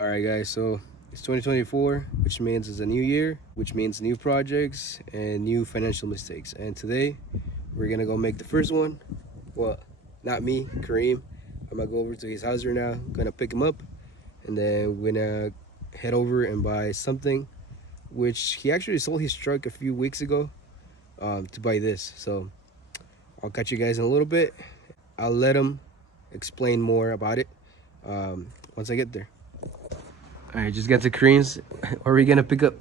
All right, guys, so it's 2024, which means it's a new year, which means new projects and new financial mistakes. And today we're gonna go make the first one. Well, not me, Kareem. I'm gonna go over to his house right now, gonna pick him up, and then we're gonna head over and buy something, which he actually sold his truck a few weeks ago to buy this. So I'll catch you guys in a little bit. I'll let him explain more about it once I get there. All right, just got to Kareem's. Are we gonna pick up?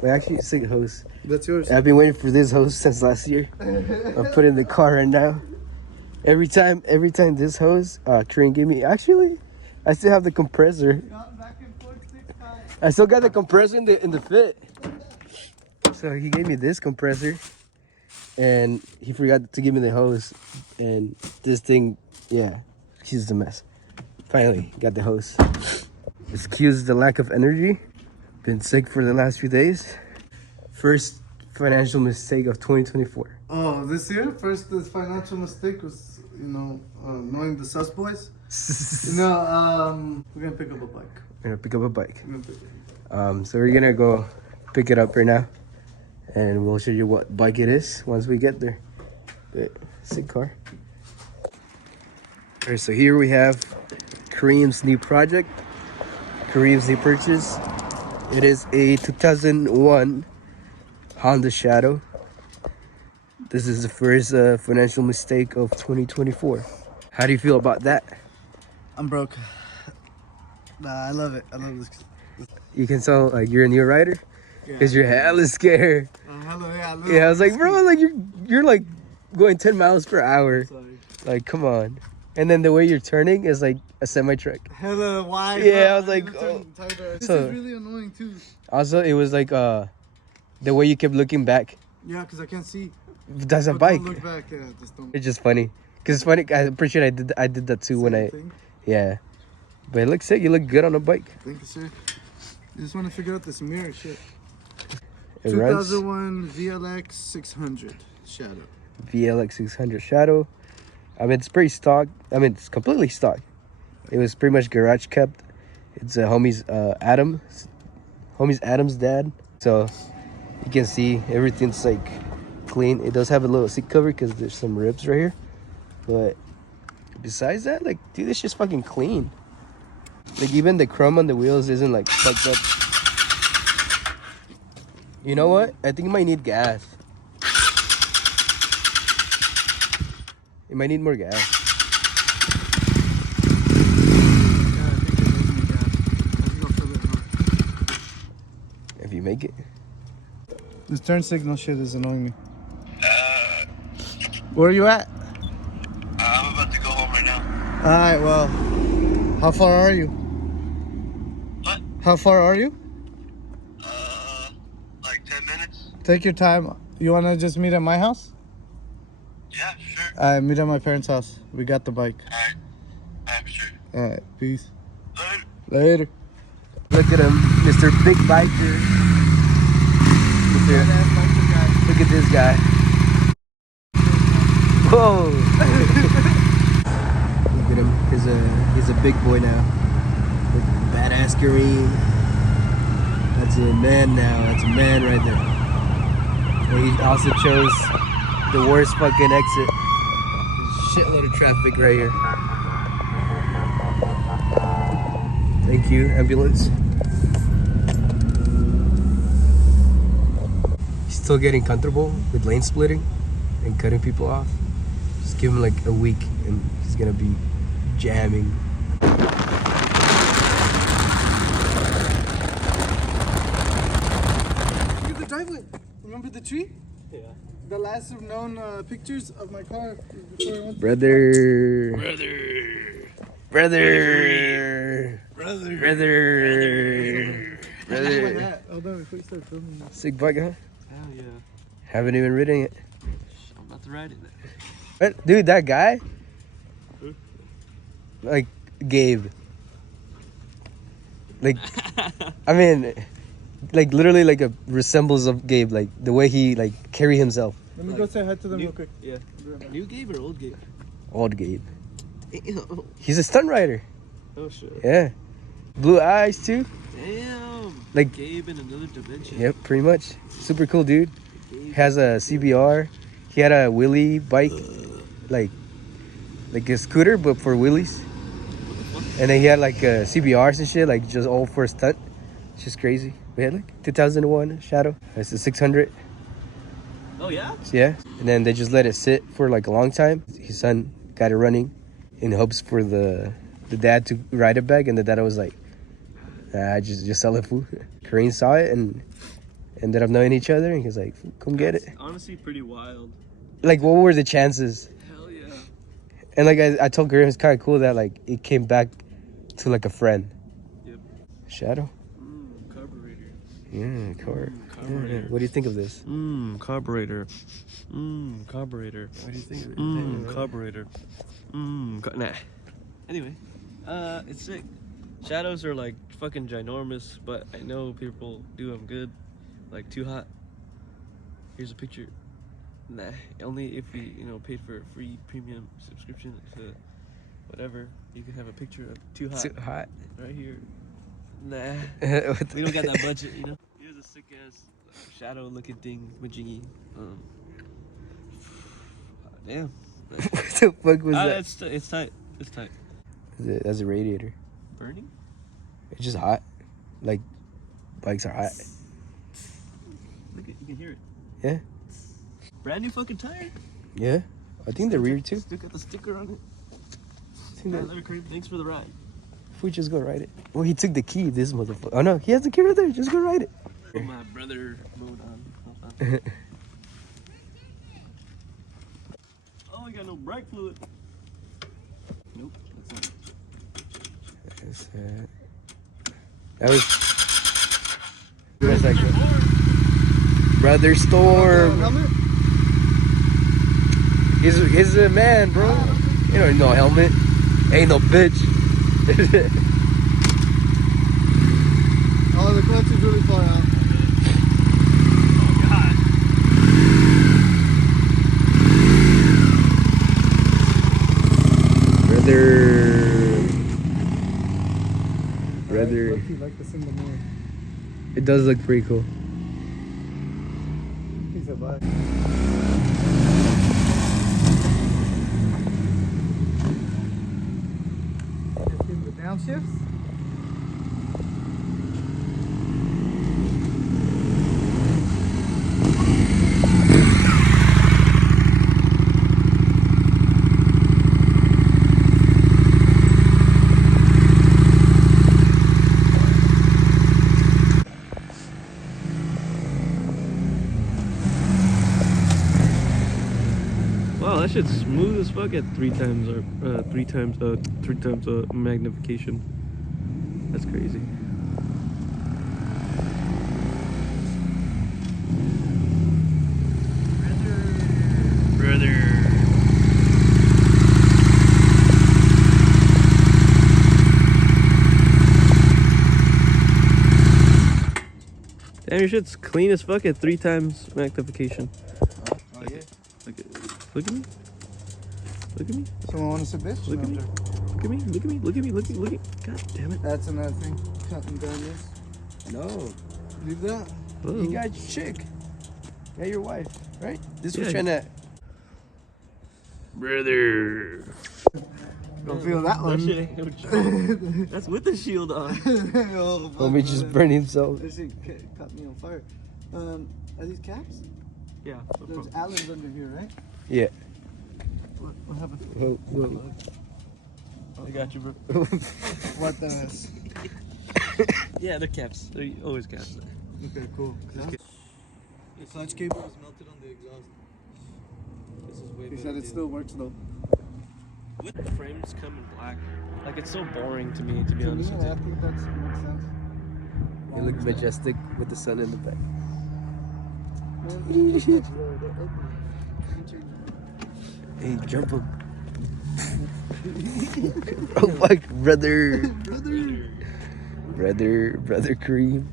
Wait, actually, sick hose. That's yours. I've been waiting for this hose since last year. I'll put it in the car right now. Every time this hose, Kareem gave me. Actually, I still have the compressor. I still got the compressor in the fit. So he gave me this compressor, and he forgot to give me the hose. And this thing, yeah, she's a mess. Finally, got the hose. Excuse the lack of energy. Been sick for the last few days. First financial mistake of 2024. Oh, this year? First, this financial mistake was, knowing the Susboyz. We're gonna pick up a bike. We're gonna pick up a bike. So we're gonna go pick it up right now, and we'll show you what bike it is once we get there. But sick car. All right, so here we have Kareem's new project. Kareem's new purchase. It is a 2001 Honda Shadow. This is the first financial mistake of 2024. How do you feel about that? I'm broke. Nah, I love it. I love this. You can tell like you're a new rider because you're hella scared. Yeah, I was like, bro, like you're like going 10 miles per hour. Sorry. Like, come on. And then the way you're turning is like a semi-truck. Hella wide. Yeah, I was like, oh. This is really annoying too. Also, it was like the way you kept looking back. Yeah, because I can't see. That's a bike. Don't look back. Yeah, just don't. It's just funny. Cause it's funny. I'm pretty sure I did that too when I. Thing. Yeah. But it looks sick. You look good on a bike. Thank you, sir. I just want to figure out this mirror shit. It 2001 VLX 600 Shadow. VLX 600 Shadow. I mean, it's pretty stock. I mean, it's completely stock. It was pretty much garage kept. It's a homie's Adam's dad. So you can see everything's like clean. It does have a little seat cover because there's some ribs right here. But besides that, like, dude, it's just fucking clean. Like, even the chrome on the wheels isn't like fucked up. You know what? I think it might need gas. It might need more gas. If you make it. This turn signal shit is annoying me. Where are you at? I'm about to go home right now. Alright, well, how far are you? What? How far are you? Like 10 minutes? Take your time. You want to just meet at my house? Yeah, sure. Alright, meet at my parents' house. We got the bike. Alright. I'm sure. Alright, peace. Later. Later. Look at him, Mr. Big Biker. Look at this guy. Whoa! Look at him. He's a big boy now. Look, badass Kareem. That's a man now. That's a man right there. And he also chose the worst fucking exit. There's a shitload of traffic right here. Thank you, ambulance. He's still getting comfortable with lane splitting and cutting people off. Just give him like a week and he's gonna be jamming. Look at the driveway. Remember the tree? Yeah. The last known pictures of my car before I went. Brother. Hold on, before you start filming. Sick bike, huh? Hell yeah. Haven't even ridden it. I'm about to ride it. What? Dude, that guy? Like, Gabe. Like, I mean, like literally like a resembles of Gabe, like the way he like carry himself. Let me go say hi to them real quick. Yeah. New Gabe or old Gabe? Old Gabe. He's a stunt rider. Oh shit. Yeah. Blue eyes too. Damn. Like- Gabe in another dimension. Yep, pretty much. Super cool dude. Gabe. Has a CBR. He had a wheelie bike, like a scooter, but for wheelies. And then he had like CBRs and shit, like just all for a stunt. It's just crazy. We had like 2001 Shadow. It's a 600. Oh yeah. Yeah. And then they just let it sit for like a long time. His son got it running in hopes for the dad to ride it back, and the dad was like, just sell it, fool. Kareem saw it and ended up knowing each other, and he's like, come get it. Honestly, pretty wild. Like, what were the chances? Hell yeah. And like I told Kareem, it's kind of cool that like it came back to like a friend. Yep. Shadow. Carburetor. Yeah, car. Carburetor. Yeah. What do you think of this? Carburetor. Carburetor. What do you think of it? Carburetor. Nah. Anyway, it's sick. Shadows are like fucking ginormous, but I know people do them good. Like Too Hot. Here's a picture. Nah, only if you paid for a free premium subscription to whatever, you can have a picture of Too Hot. Too hot. Right here. Nah. What We don't got that budget, Here's a sick ass shadow looking thing, majingy. Damn. What the fuck was that? It's tight. It's tight. That's a radiator. Burning? It's just hot. Like, bikes are hot. Look at, you can hear it. Yeah. Brand new fucking tire. Yeah. I think the rear too. Still got the sticker on it. I think that Hello, Creep. Thanks for the ride. if we just go ride it. Well, he took the key, this motherfucker. Oh no, he has the key right there. Just go ride it. Put my brother mode on. Hold on. Oh, I got no brake fluid. Nope, that's not it. That was. That's like Brother Storm. He's a man, bro. You don't need no helmet. Ain't no bitch. Oh, the clutch is really far out. Brother. Like this in the mirror. It does look pretty cool. He's a bike. The downshifts? Wow, that shit's smooth as fuck at three times magnification. That's crazy. Brother. Damn, your shit's clean as fuck at 3 times magnification. Oh, yeah. Look at me. Look at me. Someone want to sit bitch? Look at me. Look at me. Look at me. Look at me. Look at me. Look at. God damn it. That's another thing. Cutting down this. No. Leave that. Whoa. You got your chick. You got your wife, right? This was Yeah. trying to. Brother. Don't feel that That one. shit ain't no joke. That's with the shield on. Oh, fuck, Homie just man. burned himself. This shit caught me on fire. Are these caps? Yeah. No There's problem. Allen's under here, right? Yeah. What happened? Whoa. I got you, bro. What the mess? Yeah, they're caps. They're always caps. Okay, cool. The clutch cable was melted on the exhaust. This is way He better said it deal. still works though. With the frames come in black. Like, it's so boring to me, to be To me, honest with I you. think that makes sense. You look majestic with the sun in the back. Man, they're ugly. Hey, jump him. Oh, fuck, brother. Brother Cream.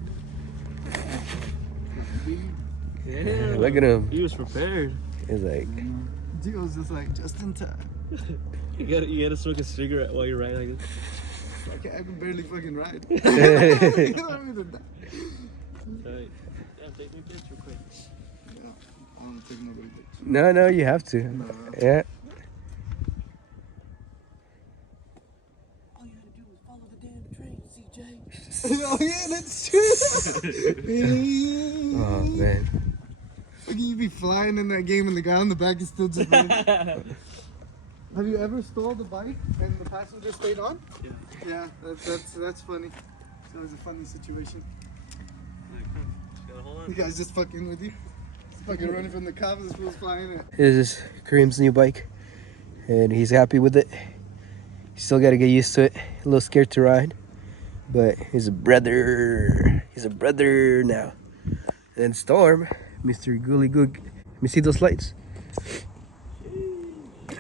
Yeah. Look at him. He was prepared. He's like, Gio's just like, just in time. You gotta smoke a cigarette while you're riding like this. I can barely fucking ride. Right. Yeah, take me a picture quick. Yeah, I want to take another picture. No, you have to. Nah. Yeah. All you had to do was follow the damn train, CJ. Oh yeah, that's true. Oh man. Look, you be flying in that game and the guy on the back is still just running. Have you ever stalled a bike and the passenger stayed on? Yeah. Yeah, that's funny. That was a funny situation. Gotta hold You on. guys just fucking with you. Just fucking running from the cops. This fool's flying in. This is Kareem's new bike, and he's happy with it. He's still got to get used to it. A little scared to ride, but he's a brother. He's a brother now. And Storm, Mr. Goolly Goog. Let me see those lights. If you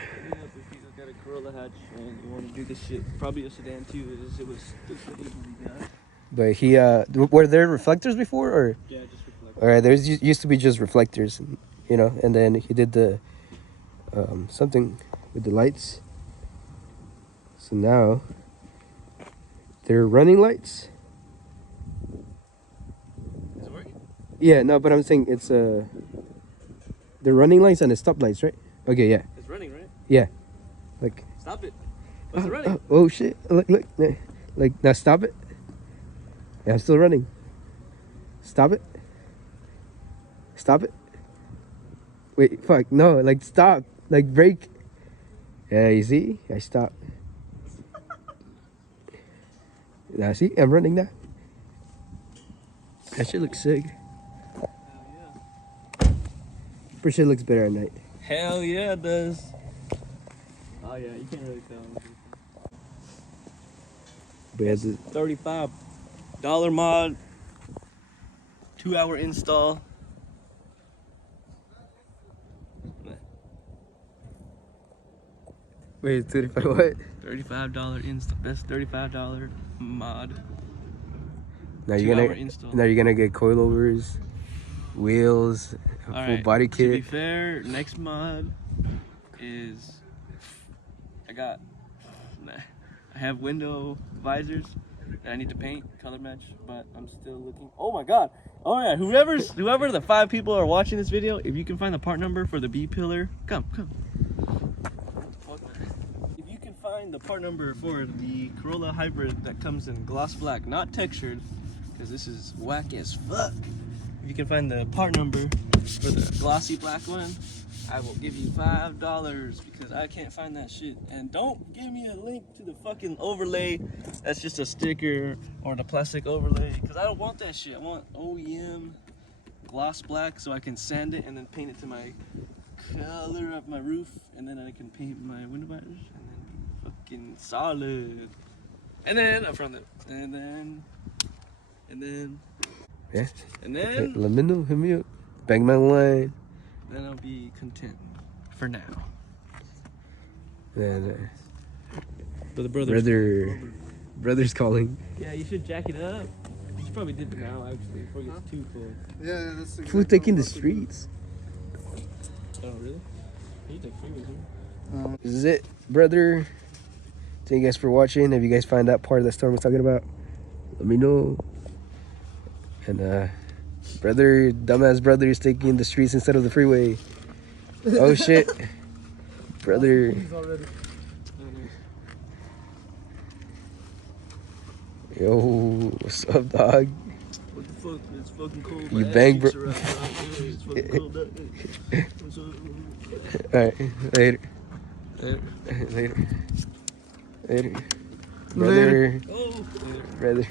got a Corolla hatch and you want to do this shit, probably a sedan too. It was stupid easily done. But he, were there reflectors before, or? Yeah, just reflect. All right, there's used to be just reflectors, you know, and then he did the something with the lights. So now they're running lights. Is it working? Yeah, no, but I'm saying it's they're running lights and the stop lights, right? Okay, yeah, It's running, right? yeah. Like, Stop it. What's it running? oh shit! Look, like now stop it. Yeah, I'm still running. Stop it. Stop it. Wait, fuck, no, like stop, like brake. Yeah, you see? I stopped. Now see, I'm running now. That shit looks sick. Hell yeah. For sure looks better at night. Hell yeah, it does. Oh yeah, you can't really tell. But yeah, the, $35 mod, 2-hour install. wait, 35 what? $35 install. Best $35 mod. Now 2-hour install. now you're gonna get coilovers, wheels, a full Alright, body to be kit. fair, next mod is I have window visors that I need to paint, color match, but I'm still looking. Oh my god. Oh yeah, whoever the 5 people are watching this video, if you can find the part number for the B pillar, come. If you can find the part number for the Corolla hybrid that comes in gloss black, not textured, because this is whack as fuck. If you can find the part number for the glossy black one, I will give you $5 because I can't find that shit. And don't give me a link to the fucking overlay that's just a sticker or the plastic overlay, because I don't want that shit. I want OEM gloss black so I can sand it and then paint it to my color of my roof, and then I can paint my window visors and then be fucking solid. And then up front, and then Yeah. then Let me know, hit me up. Bang my line. I'll be content for now. And, But the brother's calling. Yeah, you should jack it up. You should probably dip it now, actually, before it gets too cold. Yeah, that's exactly Food taking the what I'm about to do. streets. Oh, really? You take freeways, huh? This is it, brother. Thank you guys for watching. If you guys find that part that Storm was talking about, let me know. And dumbass brother is taking the streets instead of the freeway. Oh shit. Brother. He's already. Yo, what's up, dog? What the fuck? It's fucking cold. You My ass bang, cheeks bro. are out. It's fucking cold out there. What's up? Alright, later. Later. Later. Later. Later. Brother. Oh, Brother.